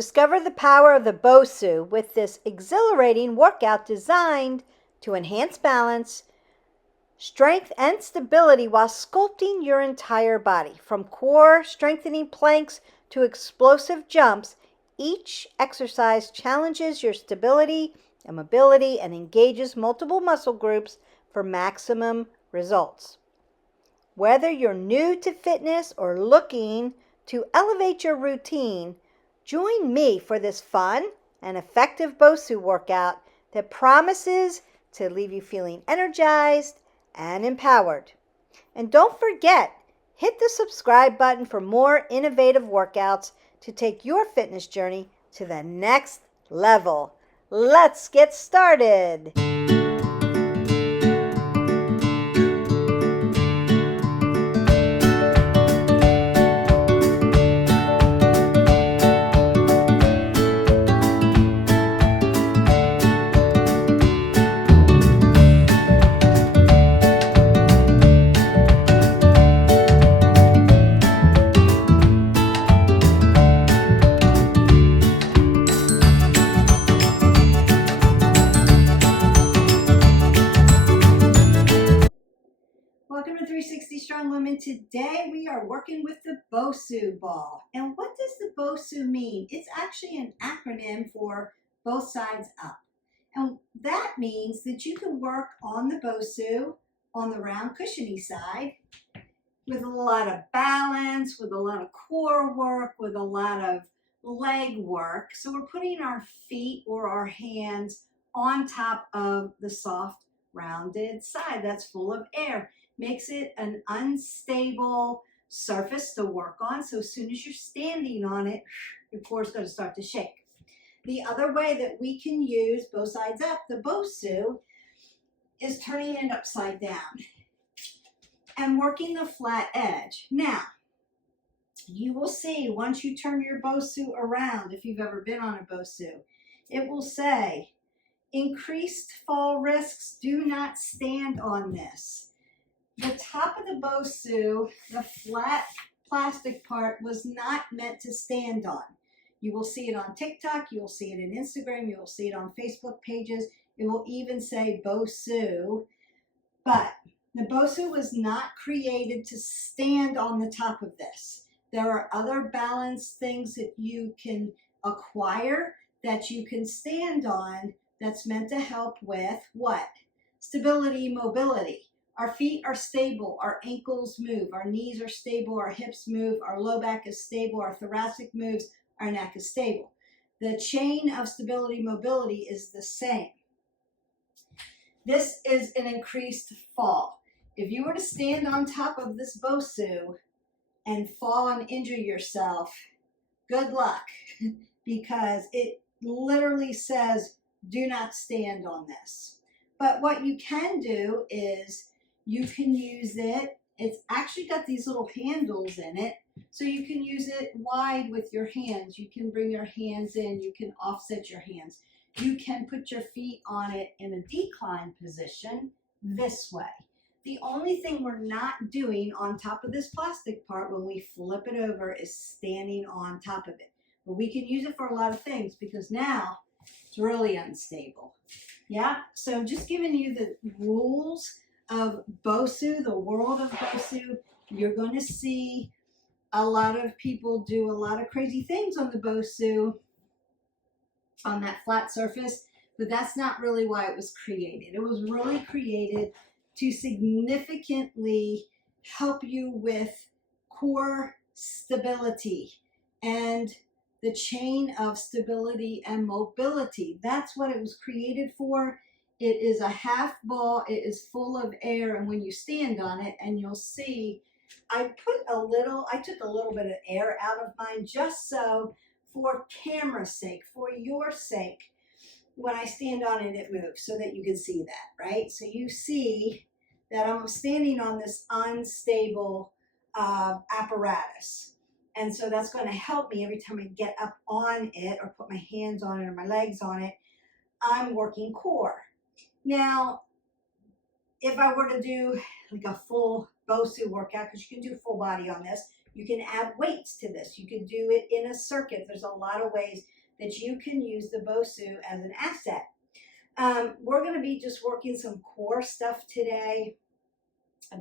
Discover the power of the BOSU with this exhilarating workout designed to enhance balance, strength, and stability while sculpting your entire body. From core strengthening planks to explosive jumps, each exercise challenges your stability and mobility and engages multiple muscle groups for maximum results. Whether you're new to fitness or looking to elevate your routine, join me for this fun and effective BOSU workout that promises to leave you feeling energized and empowered. And don't forget, hit the subscribe button for more innovative workouts to take your fitness journey to the next level. Let's get started. Welcome to 360 Strong Women. Today we are working with the BOSU ball. And what does the BOSU mean? It's actually an acronym for both sides up. And that means that you can work on the BOSU on the round cushiony side with a lot of balance, with a lot of core work, with a lot of leg work. So we're putting our feet or our hands on top of the soft rounded side that's full of air. Makes it an unstable surface to work on. So as soon as you're standing on it, your core is going to start to shake. The other way that we can use both sides up, the BOSU, is turning it upside down and working the flat edge. Now, you will see once you turn your BOSU around, if you've ever been on a BOSU, it will say, increased fall risks, do not stand on this. The top of the BOSU, the flat plastic part, was not meant to stand on. You will see it on TikTok, you will see it in Instagram, you will see it on Facebook pages. It will even say BOSU, but the BOSU was not created to stand on the top of this. There are other balance things that you can acquire that you can stand on that's meant to help with what? Stability, mobility. Our feet are stable, our ankles move, our knees are stable, our hips move, our low back is stable, our thoracic moves, our neck is stable. The chain of stability, mobility is the same. This is an increased fall. If you were to stand on top of this BOSU and fall and injure yourself, good luck, because it literally says, do not stand on this. But what you can do is you can use it. It's actually got these little handles in it, so you can use it wide with your hands. You can bring your hands in. You can offset your hands. You can put your feet on it in a decline position this way. The only thing we're not doing on top of this plastic part when we flip it over is standing on top of it. But we can use it for a lot of things because now it's really unstable. Yeah, so just giving you the rules of BOSU, the world of BOSU. You're going to see a lot of people do a lot of crazy things on the BOSU on that flat surface, but that's not really why it was created. It was really created to significantly help you with core stability and the chain of stability and mobility. That's what it was created for. It is a half ball. It is full of air, and when you stand on it, and you'll see, I took a little bit of air out of mine just so, for camera's sake, for your sake, when I stand on it, it moves so that you can see that, right? So you see that I'm standing on this unstable apparatus. And so that's going to help me every time I get up on it or put my hands on it or my legs on it, I'm working core. Now, if I were to do like a full BOSU workout, because you can do full body on this, You can add weights to this. You could do it in a circuit. There's a lot of ways that you can use the BOSU as an asset. We're going to be just working some core stuff today,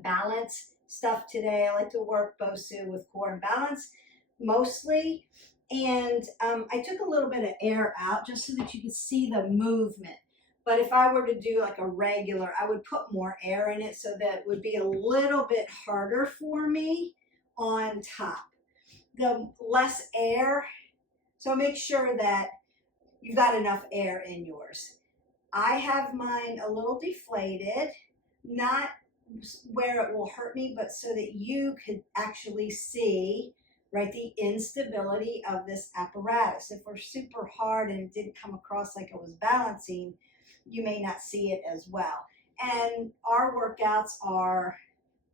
balance stuff today. I like to work BOSU with core and balance mostly. And I took a little bit of air out just so that you could see the movement. But if I were to do like a regular, I would put more air in it so that it would be a little bit harder for me on top. The less air, so make sure that you've got enough air in yours. I have mine a little deflated, not where it will hurt me, but so that you could actually see, right, the instability of this apparatus. If we're super hard and it didn't come across like it was balancing, you may not see it as well. And our workouts are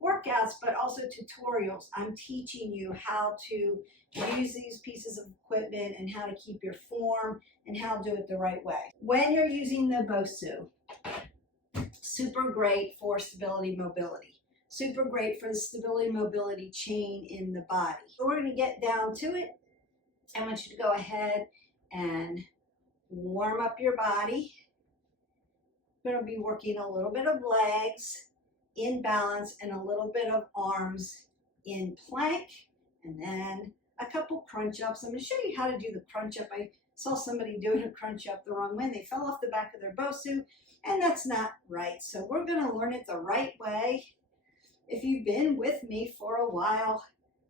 workouts, but also tutorials. I'm teaching you how to use these pieces of equipment and how to keep your form and how to do it the right way. When you're using the BOSU, super great for stability mobility. Super great for the stability mobility chain in the body. So we're going to get down to it. I want you to go ahead and warm up your body. We're going to be working a little bit of legs in balance and a little bit of arms in plank, and then a couple crunch ups. I'm going to show you how to do the crunch up. I saw somebody doing a crunch up the wrong way. They fell off the back of their BOSU, and that's not right. So we're going to learn it the right way. If you've been with me for a while,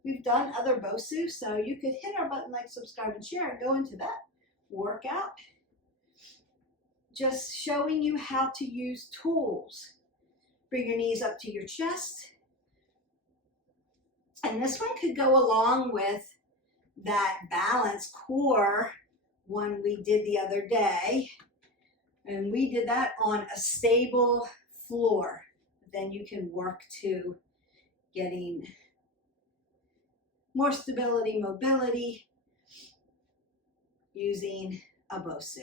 we've done other BOSU, so you could hit our button, like, subscribe, and share, and go into that workout. Just showing you how to use tools. Bring your knees up to your chest. And this one could go along with that balance core one we did the other day. And we did that on a stable floor. Then you can work to getting more stability, mobility using a BOSU.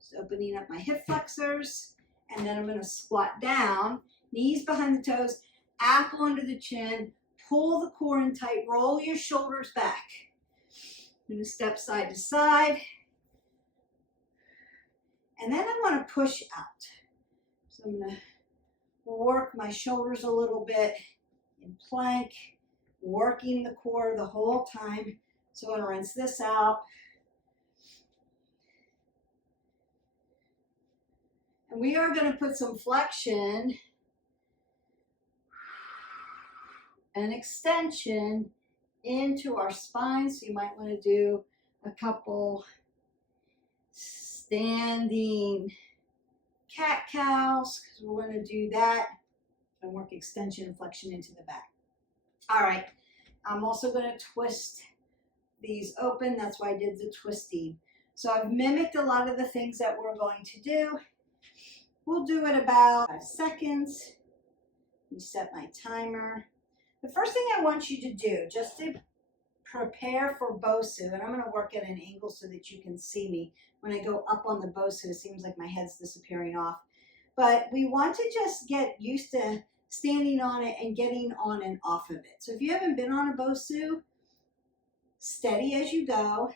Just opening up my hip flexors, and then I'm going to squat down, knees behind the toes, apple under the chin, pull the core in tight, roll your shoulders back. I'm going to step side to side. And then I want to push out. So I'm going to work my shoulders a little bit in plank, working the core the whole time. So I'm going to rinse this out. And we are going to put some flexion and extension into our spine. So you might want to do a couple standing cat-cows, because we're going to do that and work extension and flexion into the back. All right, I'm also going to twist these open. That's why I did the twisting. So I've mimicked a lot of the things that we're going to do. We'll do it about 5 seconds. Let me set my timer. The first thing I want you to do, just to prepare for BOSU, and I'm going to work at an angle so that you can see me. When I go up on the BOSU, it seems like my head's disappearing off. But we want to just get used to standing on it and getting on and off of it. So if you haven't been on a BOSU, steady as you go,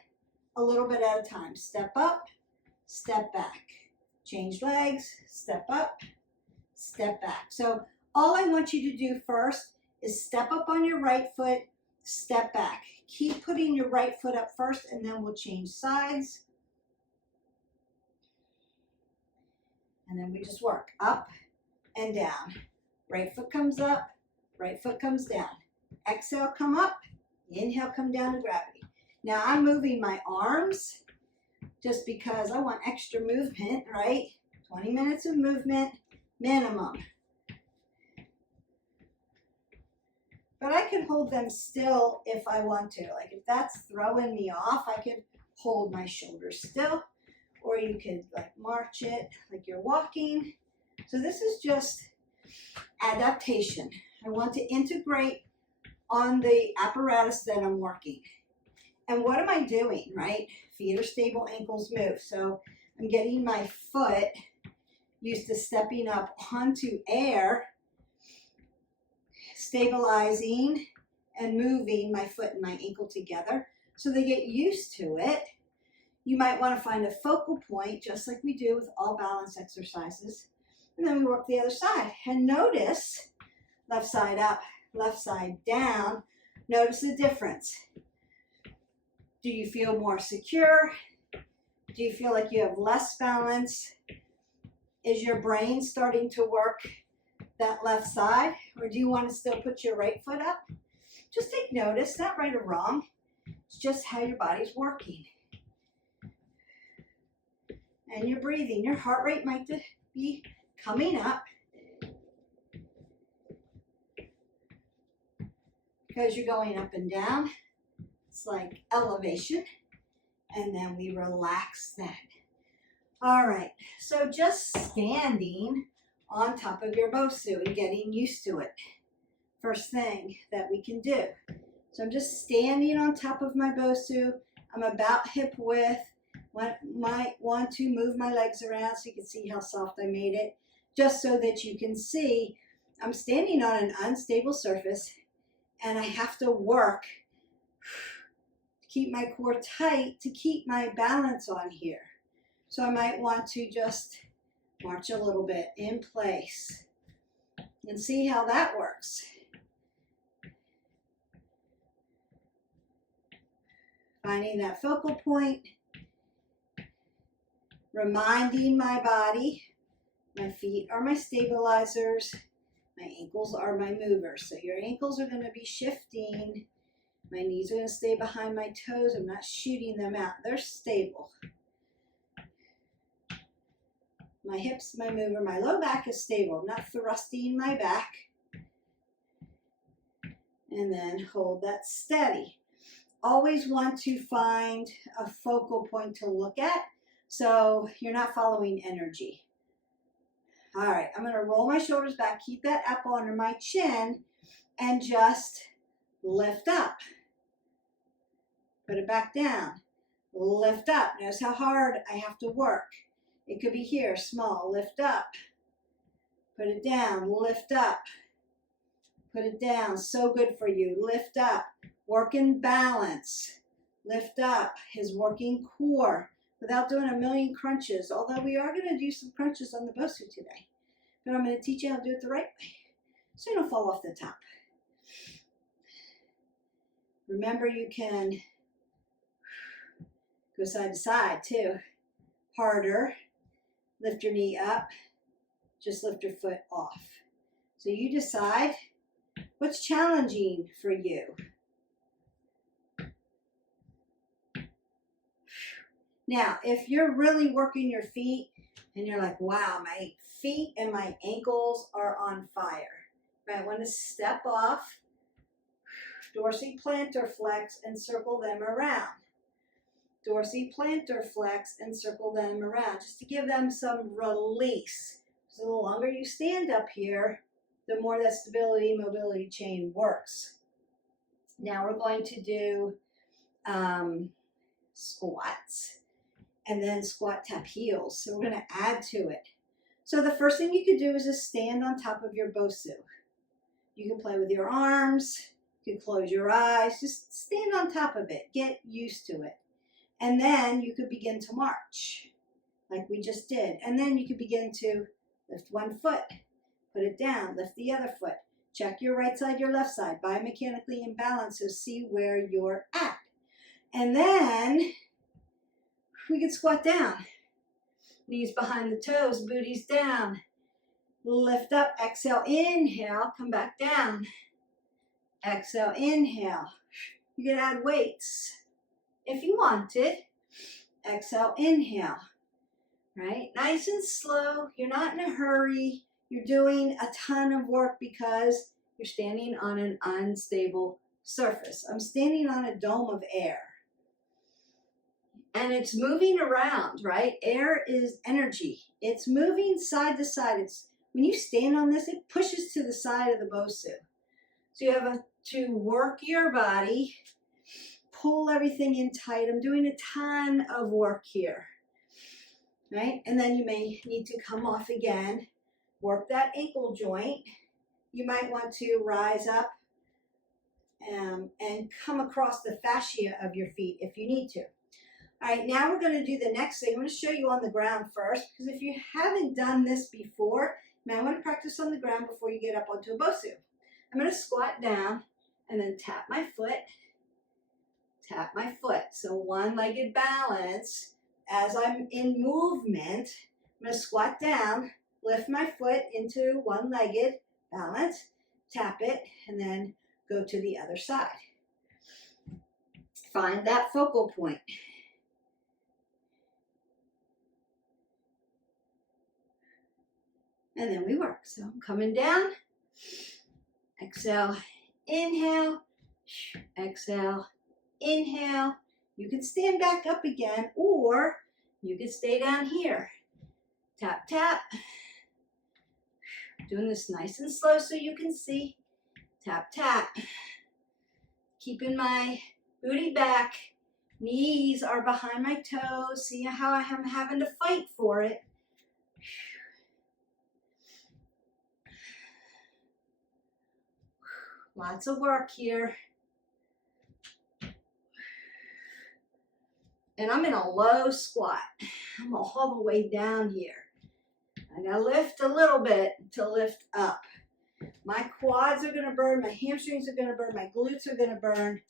a little bit at a time. Step up, step back. Change legs, step up, step back. So all I want you to do first is step up on your right foot, step back. Keep putting your right foot up first, and then we'll change sides. And then we just work up and down. Right foot comes up, right foot comes down. Exhale, come up. Inhale, come down to gravity. Now I'm moving my arms just because I want extra movement, right? 20 minutes of movement minimum. But I can hold them still if I want to. Like if that's throwing me off, I could hold my shoulders still. Or you could like march it like you're walking. So this is just adaptation. I want to integrate on the apparatus that I'm working. And what am I doing, right? Feet are stable, ankles move. So I'm getting my foot used to stepping up onto air stabilizing and moving my foot and my ankle together so they get used to it. You might want to find a focal point, just like we do with all balance exercises. And then we work the other side. And notice, left side up, left side down. Notice the difference. Do you feel more secure? Do you feel like you have less balance? Is your brain starting to work that left side? Or do you want to still put your right foot up? Just take notice, not right or wrong. It's just how your body's working. And you're breathing. Your heart rate might be coming up because you're going up and down. It's like elevation. And then we relax that. All right, so just standing on top of your BOSU and getting used to it. First thing that we can do. So I'm just standing on top of my BOSU. I'm about hip width. Might want to move my legs around so you can see how soft I made it. Just so that you can see I'm standing on an unstable surface and I have to work to keep my core tight to keep my balance on here. So I might want to just march a little bit in place and see how that works. Finding that focal point, reminding my body, my feet are my stabilizers, my ankles are my movers. So your ankles are going to be shifting. My knees are going to stay behind my toes. I'm not shooting them out. They're stable. My hips, my mover, my low back is stable. I'm not thrusting my back. And then hold that steady. Always want to find a focal point to look at so you're not following energy. All right, I'm going to roll my shoulders back, keep that apple under my chin, and just lift up. Put it back down. Lift up. Notice how hard I have to work. It could be here, small, lift up. Put it down, lift up. Put it down, so good for you. Lift up, work in balance. Lift up, his working core without doing a million crunches. Although we are going to do some crunches on the BOSU today. But I'm going to teach you how to do it the right way so you don't fall off the top. Remember, you can go side to side too. Harder. Lift your knee up, just lift your foot off. So you decide what's challenging for you. Now, if you're really working your feet and you're like, wow, my feet and my ankles are on fire, you might want to step off, dorsiplantar flex and circle them around. Dorsiplantar flex and circle them around just to give them some release. So the longer you stand up here, the more that stability mobility chain works. Now we're going to do squats and then squat tap heels. So we're going to add to it. So the first thing you could do is just stand on top of your BOSU. You can play with your arms, you can close your eyes, just stand on top of it, get used to it. And then you could begin to march like we just did. And then you could begin to lift one foot, put it down, lift the other foot. Check your right side, your left side, biomechanically in balance, so see where you're at. And then we could squat down. Knees behind the toes, booties down. Lift up, exhale, inhale, come back down. Exhale, inhale. You can add weights if you wanted. Exhale, inhale. Right? Nice and slow. You're not in a hurry. You're doing a ton of work because you're standing on an unstable surface. I'm standing on a dome of air. And it's moving around, right? Air is energy. It's moving side to side. When you stand on this, it pushes to the side of the BOSU. So you have to work your body, pull everything in tight. I'm doing a ton of work here, right? And then you may need to come off again, work that ankle joint, you might want to rise up and come across the fascia of your feet if you need to. All right, now we're going to do the next thing. I'm going to show you on the ground first, because if you haven't done this before, you might want to practice on the ground before you get up onto a BOSU. I'm going to squat down and then tap my foot, tap my foot. So one-legged balance. As I'm in movement, I'm going to squat down, lift my foot into one-legged balance, tap it, and then go to the other side. Find that focal point. And then we work. So I'm coming down, exhale, inhale, exhale, inhale. You can stand back up again, or you can stay down here. Tap, tap. Doing this nice and slow so you can see. Tap, tap. Keeping my booty back. Knees are behind my toes. See how I am having to fight for it. Lots of work here. And I'm in a low squat. I'm all the way down here. I gotta lift a little bit to lift up. My quads are gonna burn, my hamstrings are gonna burn, my glutes are gonna burn,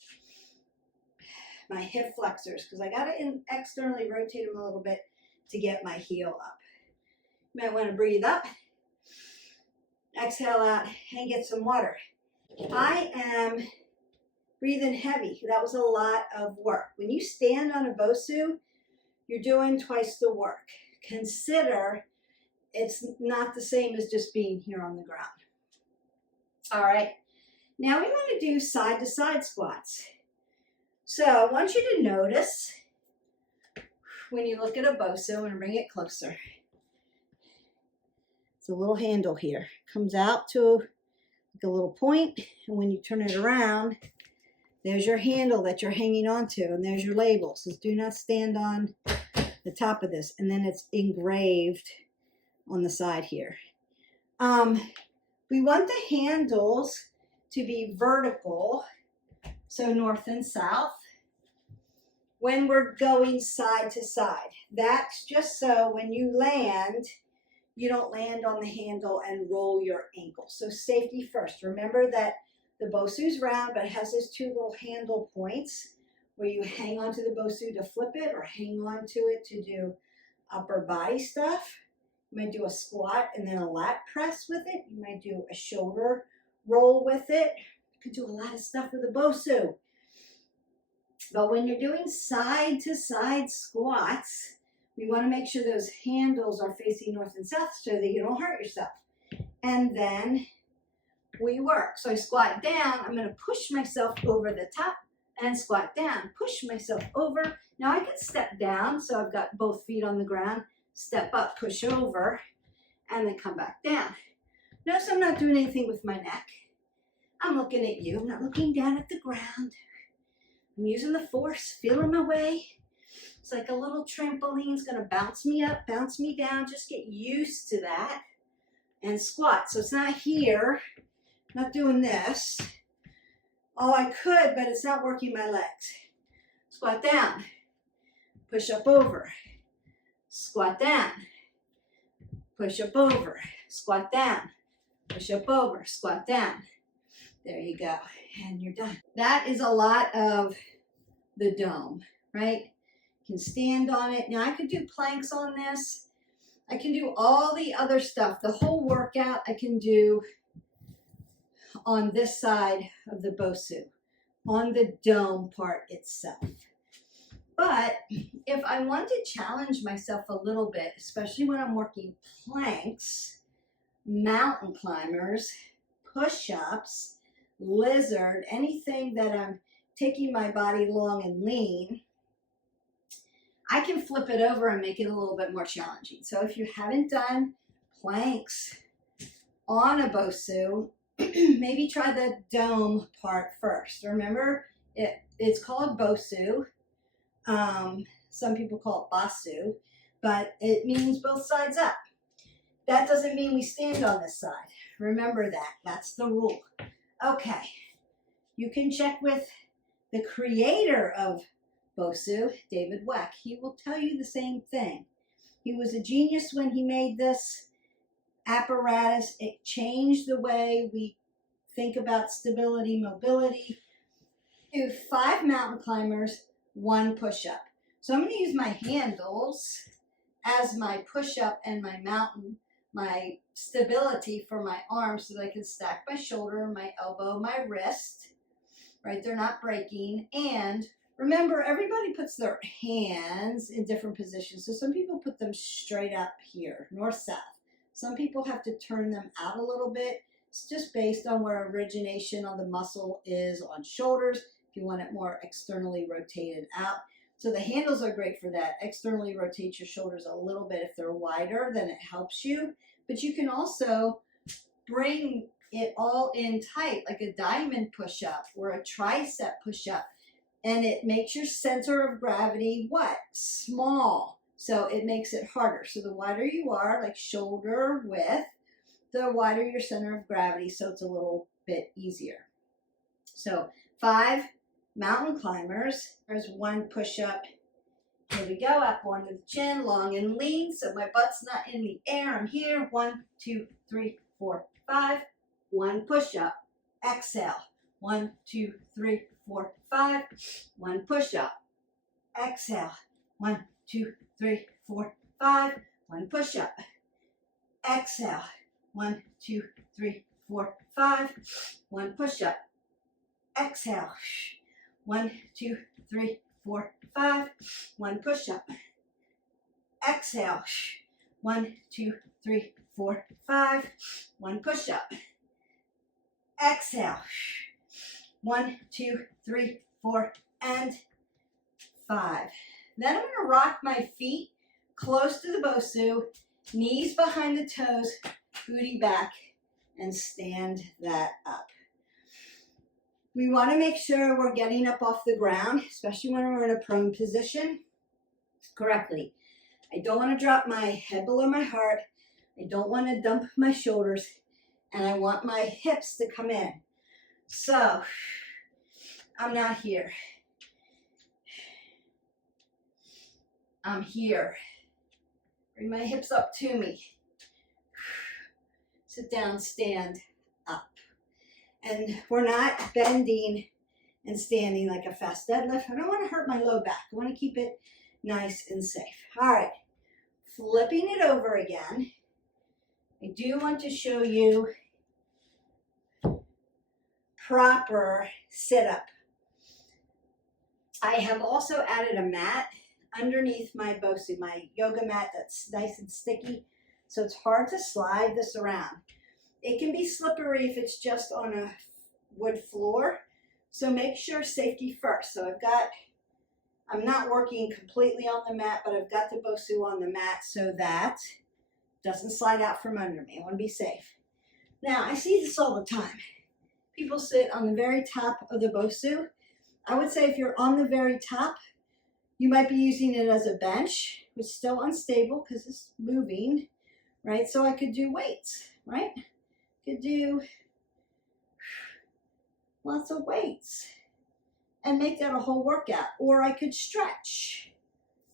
my hip flexors, because I gotta externally rotate them a little bit to get my heel up. You might wanna breathe up, exhale out, and get some water. I am breathing heavy. That was a lot of work. When you stand on a BOSU, you're doing twice the work. Consider it's not the same as just being here on the ground. All right, now we want to do side-to-side squats. So I want you to notice when you look at a BOSU, and bring it closer. It's a little handle here. Comes out to like a little point, and when you turn it around, there's your handle that you're hanging onto, and there's your label. So do not stand on the top of this, and then it's engraved on the side here. We want the handles to be vertical, so north and south, when we're going side to side. That's just so when you land, you don't land on the handle and roll your ankle. So safety first. Remember that the BOSU's round, but it has those two little handle points where you hang onto the BOSU to flip it, or hang onto it to do upper body stuff. You might do a squat and then a lat press with it. You might do a shoulder roll with it. You could do a lot of stuff with a BOSU. But when you're doing side to side squats, we want to make sure those handles are facing north and south so that you don't hurt yourself. And then we work. So I squat down. I'm going to push myself over the top and squat down. Push myself over. Now I can step down, so I've got both feet on the ground. Step up, push over, and then come back down. Notice I'm not doing anything with my neck. I'm looking at you. I'm not looking down at the ground. I'm using the force, feeling my way. It's like a little trampoline. It's going to bounce me up, bounce me down. Just get used to that. And squat. So it's not here. I'm not doing this. Oh, I could, but it's not working my legs. Squat down. Push up over. Squat down. Push up over. Squat down. Push up over. Squat down. There you go. And you're done. That is a lot of the dome, right? You can stand on it. Now I could do planks on this. I can do all the other stuff. The whole workout I can do on this side of the BOSU, on the dome part itself. But if I want to challenge myself a little bit, especially when I'm working planks, mountain climbers, push-ups, lizard, anything that I'm taking my body long and lean, I can flip it over and make it a little bit more challenging. So if you haven't done planks on a BOSU, maybe try the dome part first. Remember, it's called BOSU. Some people call it BOSU, but it means both sides up. That doesn't mean we stand on this side. Remember that. That's the rule. Okay. You can check with the creator of BOSU, David Weck. He will tell you the same thing. He was a genius when he made this apparatus. It changed the way we think about stability, mobility. Do 5 mountain climbers, 1 push-up. So I'm going to use my handles as my push-up and my mountain, my stability for my arms so that I can stack my shoulder, my elbow, my wrist, right? They're not breaking. And remember, everybody puts their hands in different positions. So some people put them straight up here, north-south. Some people have to turn them out a little bit. It's just based on where origination of the muscle is on shoulders. If you want it more externally rotated out. So the handles are great for that. Externally rotate your shoulders a little bit. If they're wider, then it helps you. But you can also bring it all in tight, like a diamond push-up or a tricep push-up. And it makes your center of gravity what? Small. So it makes it harder. So the wider you are, like shoulder width, the wider your center of gravity, so it's a little bit easier. So 5 mountain climbers. There's 1 push-up. Here we go, up onto the chin, long and lean, so my butt's not in the air. I'm here. 1, 2, 3, 4, 5. 1 push-up. Exhale. 1, 2, 3, 4, 5. 1 push-up. Exhale. 1, 2, 3, 4, 5. 1 push-up. Exhale. 1, 2, 3, 4, 5. 1 push-up. Exhale. 1, 2, 3, 4, 5. 1 push-up. Exhale. 1, 2, 3, 4, 5. 1 push-up. Exhale. 1, 2, 3, 4, and 5. Then I'm going to rock my feet close to the BOSU, knees behind the toes, booty back, and stand that up. We want to make sure we're getting up off the ground, especially when we're in a prone position, correctly. I don't want to drop my head below my heart. I don't want to dump my shoulders, and I want my hips to come in. So I'm not here. I'm here. Bring my hips up to me. Sit down, stand up. And we're not bending and standing like a fast deadlift. I don't want to hurt my low back. I want to keep it nice and safe. All right, flipping it over again. I do want to show you proper sit-up. I have also added a mat underneath my BOSU, my yoga mat that's nice and sticky, so it's hard to slide this around. It can be slippery if it's just on a wood floor, so make sure safety first. So I'm not working completely on the mat, but I've got the BOSU on the mat so that it doesn't slide out from under me. I want to be safe. Now, I see this all the time. People sit on the very top of the BOSU. I would say if you're on the very top, you might be using it as a bench, which is still unstable because it's moving, right? So I could do weights, right? Could do lots of weights and make that a whole workout. Or I could stretch.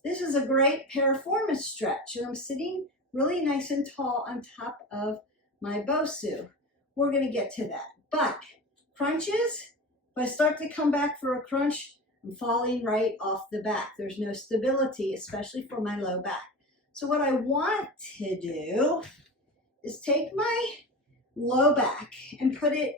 This is a great piriformis stretch. And I'm sitting really nice and tall on top of my BOSU. We're going to get to that. But crunches, if I start to come back for a crunch, I'm falling right off the back. There's no stability, especially for my low back. So what I want to do is take my low back and put it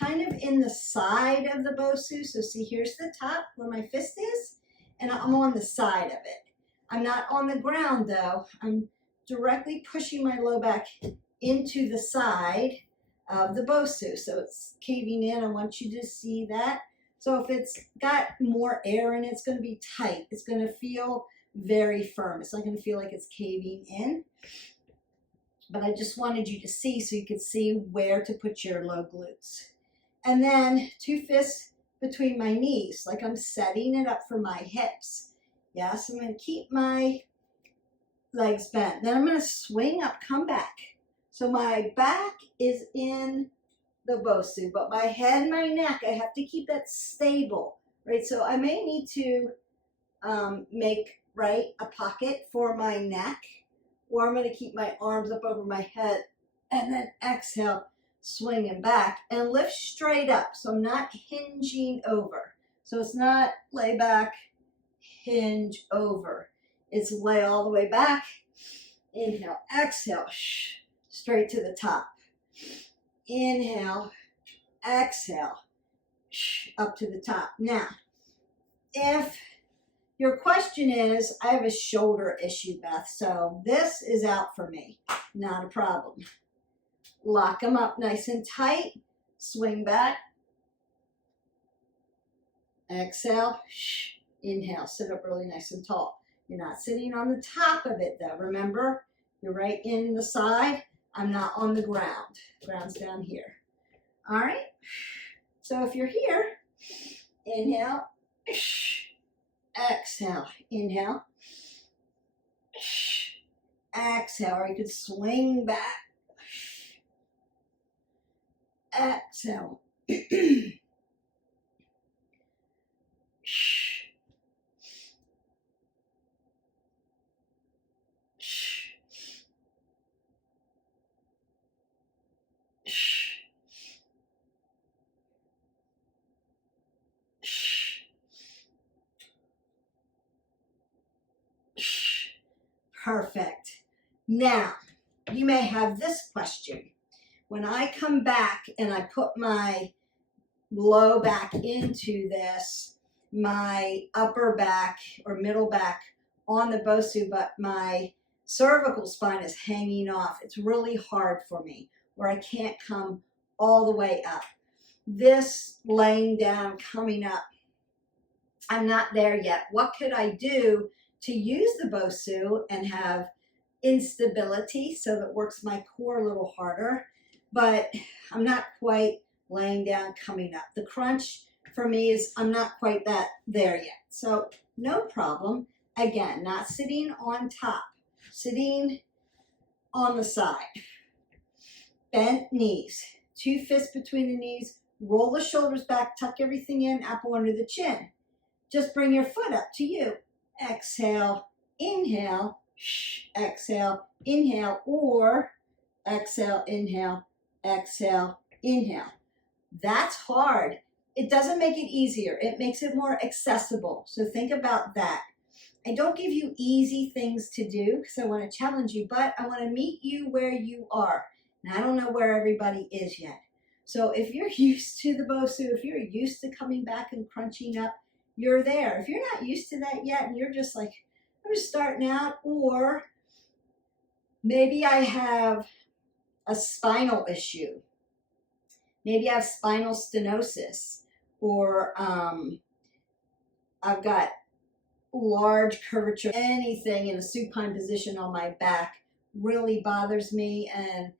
kind of in the side of the BOSU. So see, here's the top where my fist is, and I'm on the side of it. I'm not on the ground though. I'm directly pushing my low back into the side of the BOSU. So it's caving in. I want you to see that. So if it's got more air in it, it's going to be tight. It's going to feel very firm. It's not going to feel like it's caving in. But I just wanted you to see so you could see where to put your low glutes. And then 2 fists between my knees, like I'm setting it up for my hips. Yes, I'm going to keep my legs bent. Then I'm going to swing up, come back. So my back is in the BOSU, but my head and my neck, I have to keep that stable, right? So I may need to make, right, a pocket for my neck, or I'm going to keep my arms up over my head and then exhale, swinging back and lift straight up. So I'm not hinging over. So it's not lay back, hinge over. It's lay all the way back, inhale, exhale, straight to the top. Inhale, exhale, up to the top. Now, if your question is, I have a shoulder issue, Beth, so this is out for me. Not a problem. Lock them up nice and tight. Swing back. Exhale. Inhale. Sit up really nice and tall. You're not sitting on the top of it, though. Remember, you're right in the side. I'm not on the ground. Ground's down here. All right? So if you're here, inhale. Exhale. Inhale. Exhale. Or you could swing back. Exhale. Perfect. Now, you may have this question. When I come back and I put my low back into this, my upper back or middle back on the BOSU, but my cervical spine is hanging off. It's really hard for me, where I can't come all the way up. This laying down, coming up, I'm not there yet. What could I do to use the BOSU and have instability so that it works my core a little harder? But I'm not quite laying down, coming up. The crunch for me is I'm not quite there yet. So no problem. Again, not sitting on top, sitting on the side. Bent knees, 2 fists between the knees, roll the shoulders back, tuck everything in, apple under the chin. Just bring your foot up to you. Exhale, inhale, exhale, inhale, or exhale, inhale, exhale, inhale. That's hard. It doesn't make it easier. It makes it more accessible. So think about that. I don't give you easy things to do because I want to challenge you, but I want to meet you where you are. And I don't know where everybody is yet. So if you're used to the BOSU, if you're used to coming back and crunching up, you're there. If you're not used to that yet and you're just like, I'm just starting out, or maybe I have a spinal issue. Maybe I have spinal stenosis, or I've got large curvature. Anything in a supine position on my back really bothers me, and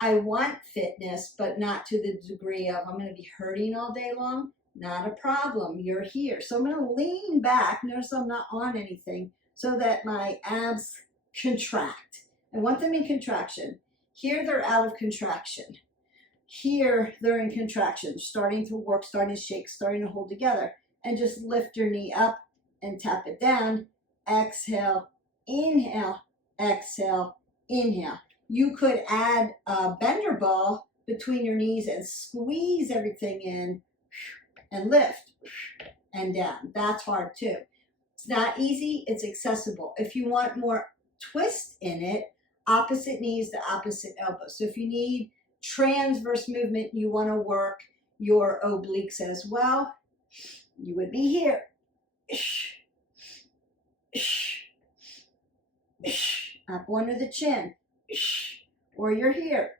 I want fitness, but not to the degree of I'm going to be hurting all day long. Not a problem. You're here. So I'm going to lean back. Notice I'm not on anything so that my abs contract. I want them in contraction. Here they're out of contraction. Here they're in contraction, starting to work, starting to shake, starting to hold together. And just lift your knee up and tap it down. Exhale, inhale, exhale, inhale. You could add a bender ball between your knees and squeeze everything in and lift and down. That's hard too. It's not easy, it's accessible. If you want more twist in it, opposite knees to opposite elbows. So if you need transverse movement, you want to work your obliques as well, you would be here. Up under the chin. Or you're here.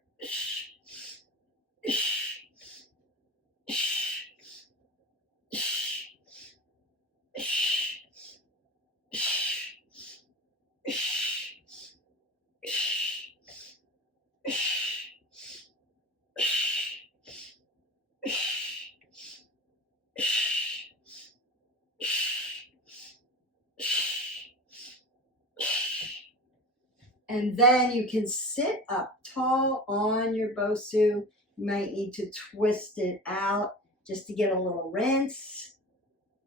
And then you can sit up tall on your BOSU. You might need to twist it out just to get a little rinse.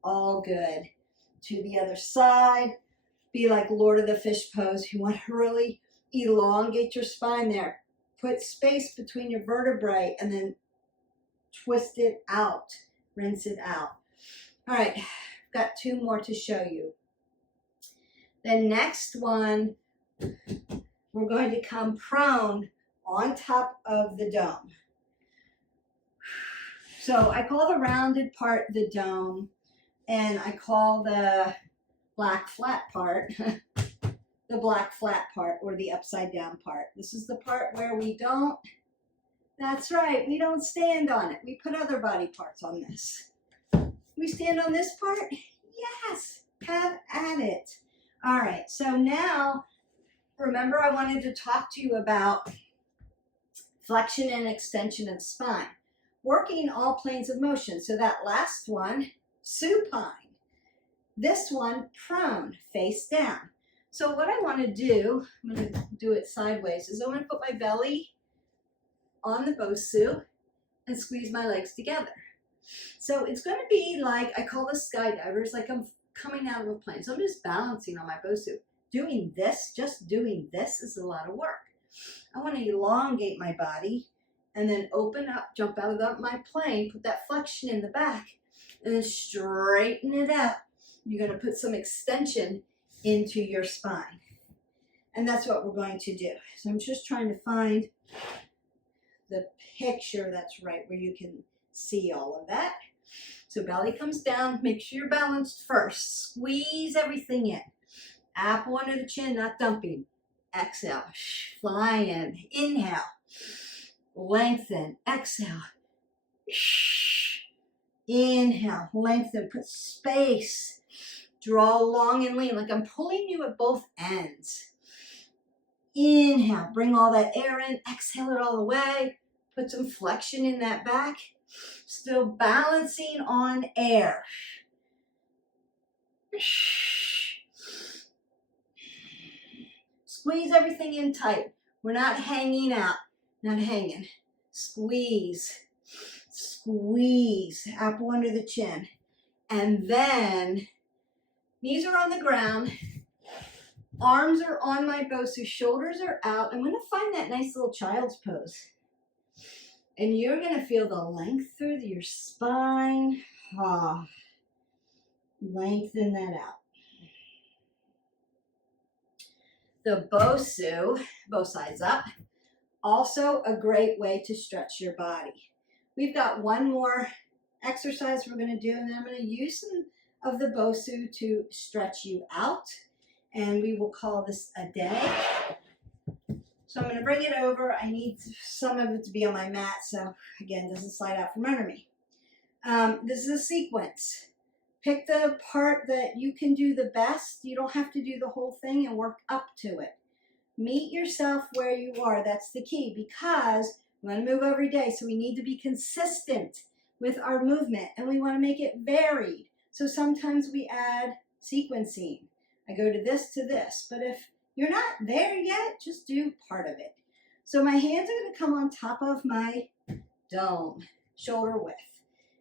All good. To the other side. Be like Lord of the Fish pose. You want to really elongate your spine there. Put space between your vertebrae and then twist it out. Rinse it out. All right, I've got 2 more to show you. The next one, we're going to come prone on top of the dome. So I call the rounded part the dome, and I call the black flat part the black flat part, or the upside down part. This is the part where we don't, that's right, we don't stand on it. We put other body parts on this. We stand on this part? Yes, have at it. All right, so now, remember I wanted to talk to you about flexion and extension of the spine. Working all planes of motion. So that last one, supine. This one, prone, face down. So what I want to do, I'm going to do it sideways, is I'm going to put my belly on the BOSU and squeeze my legs together. So it's going to be like, I call the skydivers, like I'm coming out of a plane. So I'm just balancing on my BOSU. Doing this, just doing this is a lot of work. I want to elongate my body and then open up, jump out of my plane, put that flexion in the back, and then straighten it out. You're going to put some extension into your spine. And that's what we're going to do. So I'm just trying to find the picture that's right where you can see all of that. So belly comes down, make sure you're balanced first. Squeeze everything in. Apple under the chin, not dumping. Exhale, fly in. Inhale, lengthen. Exhale, inhale, lengthen. Put space. Draw long and lean, like I'm pulling you at both ends. Inhale, bring all that air in. Exhale it all the way. Put some flexion in that back. Still balancing on air. Squeeze everything in tight. We're not hanging out, not hanging. Squeeze, squeeze. Apple under the chin. And then knees are on the ground. Arms are on my BOSU. Shoulders are out. I'm going to find that nice little child's pose. And you're going to feel the length through your spine. Ah, lengthen that out. The BOSU, both sides up, also a great way to stretch your body. We've got one more exercise we're going to do, and then I'm going to use some of the BOSU to stretch you out, and we will call this a day. So I'm going to bring it over. I need some of it to be on my mat, so again, it doesn't slide out from under me. This is a sequence. Pick the part that you can do the best. You don't have to do the whole thing and work up to it. Meet yourself where you are. That's the key, because we want to move every day, so we need to be consistent with our movement, and we want to make it varied. So sometimes we add sequencing. I go to this, but if you're not there yet, just do part of it. So my hands are going to come on top of my dome, shoulder width,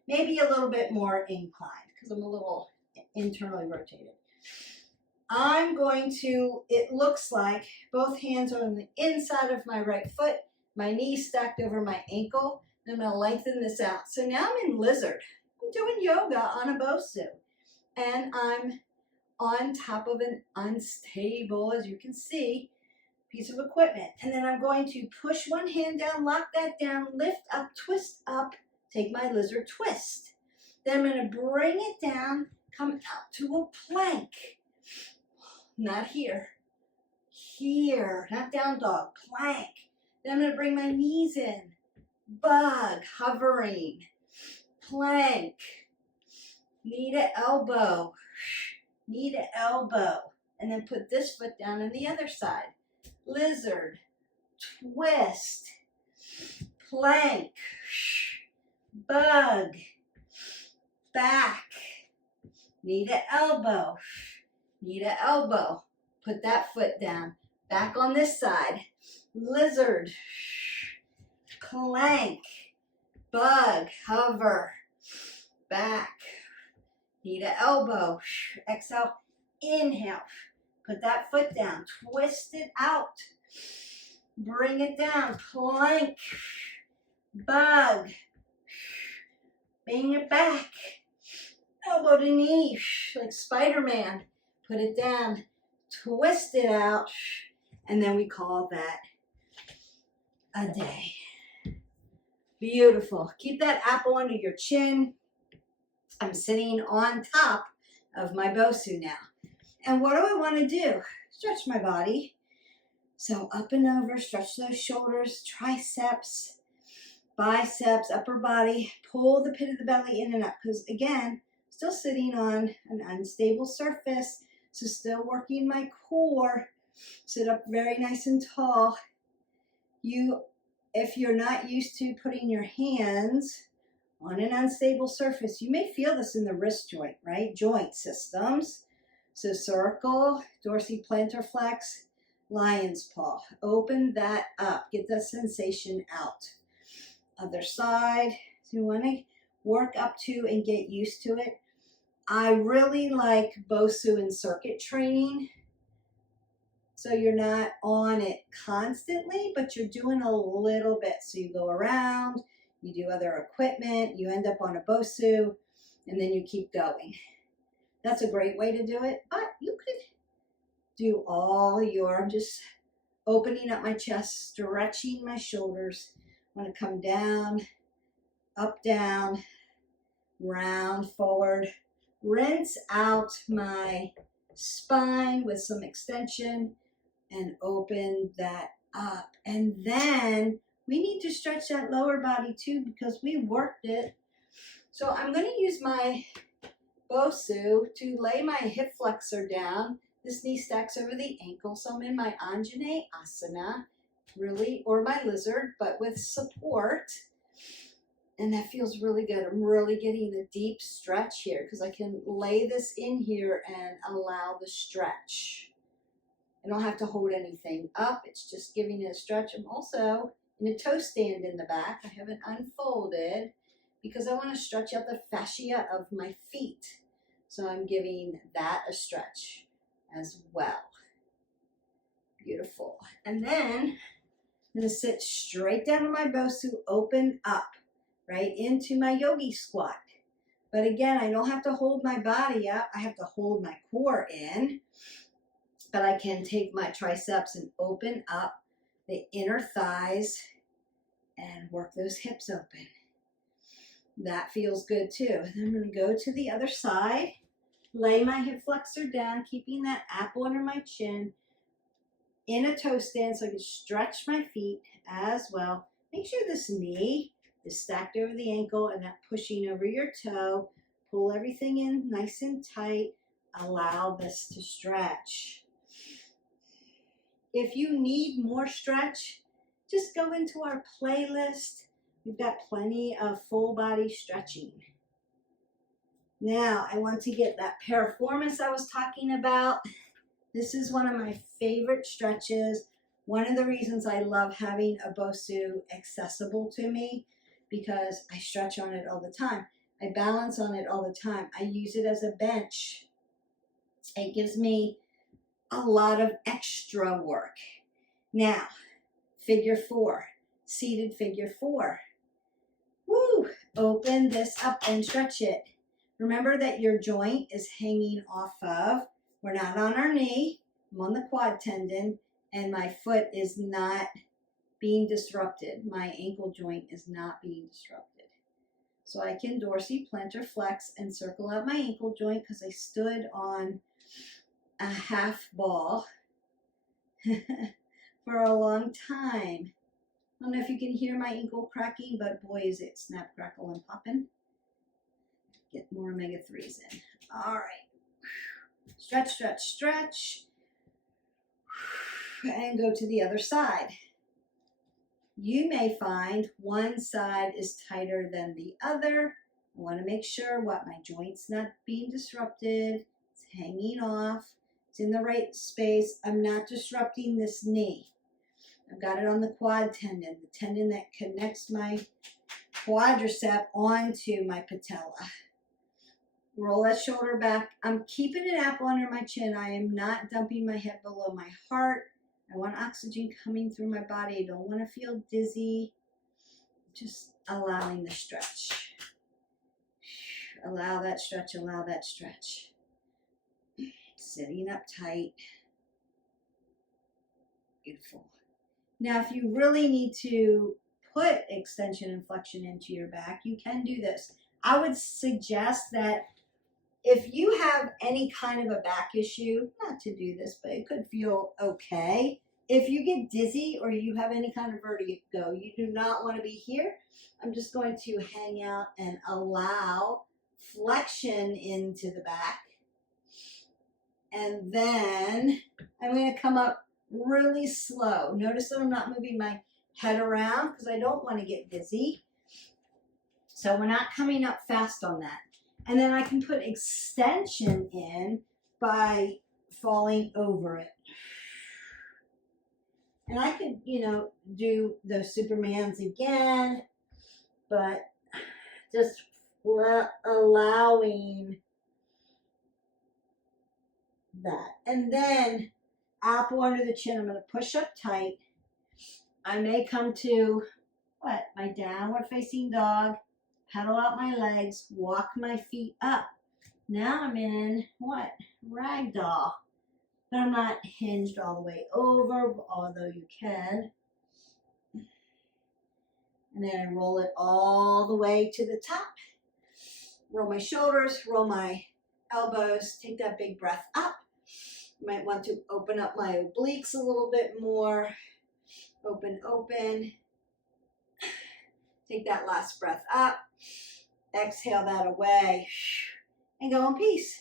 maybe a little bit more inclined because I'm a little internally rotated. I'm going to, it looks like both hands are on the inside of my right foot, my knees stacked over my ankle, and I'm going to lengthen this out. So now I'm in lizard. I'm doing yoga on a BOSU, and I'm on top of an unstable, as you can see, piece of equipment. And then I'm going to push one hand down, lock that down, lift up, twist up, take my lizard twist. Then I'm going to bring it down, come out to a plank. Not here. Here, not down dog, plank. Then I'm going to bring my knees in. Bug, hovering, plank, knee to elbow, knee to elbow, and then put this foot down on the other side. Lizard, twist, plank, bug, back, knee to elbow, knee to elbow. Put that foot down, back on this side, lizard, plank, bug, hover, back, knee to elbow, exhale, inhale, put that foot down, twist it out, bring it down, plank, bug, bring it back, elbow to knee, like Spider-Man, put it down, twist it out, and then we call that a day. Beautiful. Keep that apple under your chin. I'm sitting on top of my BOSU now. And what do I want to do? Stretch my body. So up and over, stretch those shoulders, triceps, biceps, upper body. Pull the pit of the belly in and up. Because again, still sitting on an unstable surface. So still working my core. Sit up very nice and tall. If you're not used to putting your hands on an unstable surface, you may feel this in the wrist joint, right? Joint systems. So circle, dorsiplantar flex, lion's paw. Open that up. Get the sensation out. Other side. So you want to work up to and get used to it. I really like BOSU in circuit training. So you're not on it constantly, but you're doing a little bit. So you go around, you do other equipment, you end up on a BOSU, and then you keep going. That's a great way to do it, but you could do I'm just opening up my chest, stretching my shoulders. I want to come down, up, down, round, forward, rinse out my spine with some extension, and open that up. And then we need to stretch that lower body too because we worked it. So I'm going to use my BOSU to lay my hip flexor down. This knee stacks over the ankle. So I'm in my Anjane Asana, really, or my lizard, but with support. And that feels really good. I'm really getting a deep stretch here because I can lay this in here and allow the stretch. I don't have to hold anything up. It's just giving it a stretch. I'm also in a toe stand in the back. I haven't unfolded because I want to stretch out the fascia of my feet. So I'm giving that a stretch as well. Beautiful. And then I'm going to sit straight down to my BOSU, open up, right into my yogi squat. But again, I don't have to hold my body up. I have to hold my core in. But I can take my triceps and open up the inner thighs and work those hips open. That feels good too. And then I'm going to go to the other side, lay my hip flexor down, keeping that apple under my chin, in a toe stand so I can stretch my feet as well. Make sure this knee is stacked over the ankle and not pushing over your toe. Pull everything in nice and tight. Allow this to stretch. If you need more stretch, just go into our playlist. We've got plenty of full body stretching. Now, I want to get that piriformis I was talking about. This is one of my favorite stretches. One of the reasons I love having a BOSU accessible to me because I stretch on it all the time. I balance on it all the time. I use it as a bench. It gives me a lot of extra work. Now, figure 4, seated figure 4. Woo! Open this up and stretch it. Remember that your joint is hanging off of, we're not on our knee, I'm on the quad tendon, and my foot is not being disrupted. My ankle joint is not being disrupted. So I can dorsiplantar flex and circle out my ankle joint because I stood on a half ball for a long time. I don't know if you can hear my ankle cracking, but boy, is it snap, crackle, and popping. Get more omega-3s in. All right. Stretch, stretch, stretch. And go to the other side. You may find one side is tighter than the other. I want to make sure what my joint's not being disrupted. It's hanging off. It's in the right space. I'm not disrupting this knee. I've got it on the quad tendon, the tendon that connects my quadricep onto my patella. Roll that shoulder back. I'm keeping an apple under my chin. I am not dumping my head below my heart. I want oxygen coming through my body. I don't want to feel dizzy. Just allowing the stretch. Allow that stretch, allow that stretch. Sitting up tight. Beautiful. Now, if you really need to put extension and flexion into your back, you can do this. I would suggest that if you have any kind of a back issue, not to do this, but it could feel okay. If you get dizzy or you have any kind of vertigo, you do not want to be here. I'm just going to hang out and allow flexion into the back. And then I'm going to come up really slow. Notice that I'm not moving my head around because I don't want to get dizzy. So we're not coming up fast on that. And then I can put extension in by falling over it. And I could, do those Supermans again, but just allowing that. And then apple under the chin. I'm going to push up tight. I may come to my downward facing dog, pedal out my legs, walk my feet up. Now I'm in ragdoll. But I'm not hinged all the way over, although you can. And then I roll it all the way to the top. Roll my shoulders, roll my elbows, take that big breath up. You might want to open up my obliques a little bit more. Open, open. Take that last breath up. Exhale that away. And go in peace.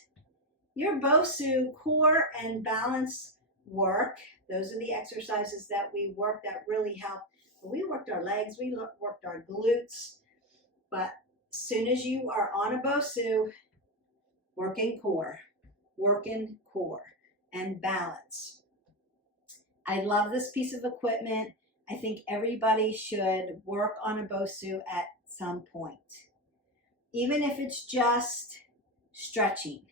Your BOSU core and balance work, those are the exercises that we work that really help. We worked our legs, we worked our glutes, but as soon as you are on a BOSU, working core and balance. I love this piece of equipment. I think everybody should work on a BOSU at some point. Even if it's just stretching.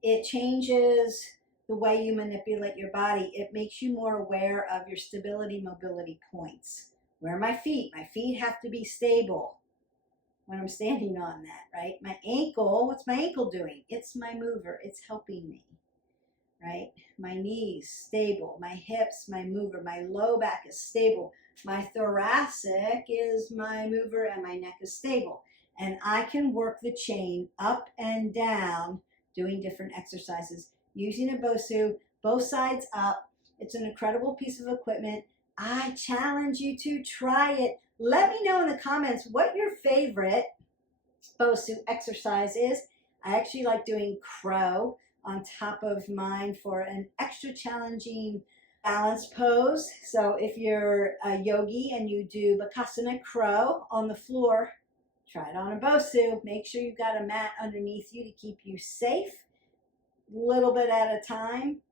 It changes the way you manipulate your body. It makes you more aware of your stability, mobility points. Where are my feet? My feet have to be stable when I'm standing on that, right? My ankle, what's my ankle doing? It's my mover. It's helping me, right? My knees, stable. My hips, my mover. My low back is stable. My thoracic is my mover and my neck is stable. And I can work the chain up and down doing different exercises, using a BOSU, both sides up. It's an incredible piece of equipment. I challenge you to try it. Let me know in the comments what your favorite BOSU exercise is. I actually like doing crow on top of mine for an extra challenging balance pose. So if you're a yogi and you do Bakasana crow on the floor, try it on a BOSU. Make sure you've got a mat underneath you to keep you safe, a little bit at a time.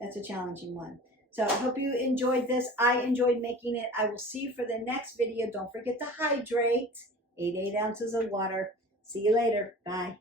That's a challenging one. So I hope you enjoyed this. I enjoyed making it. I will see you for the next video. Don't forget to hydrate. 8 ounces of water. See you later. Bye.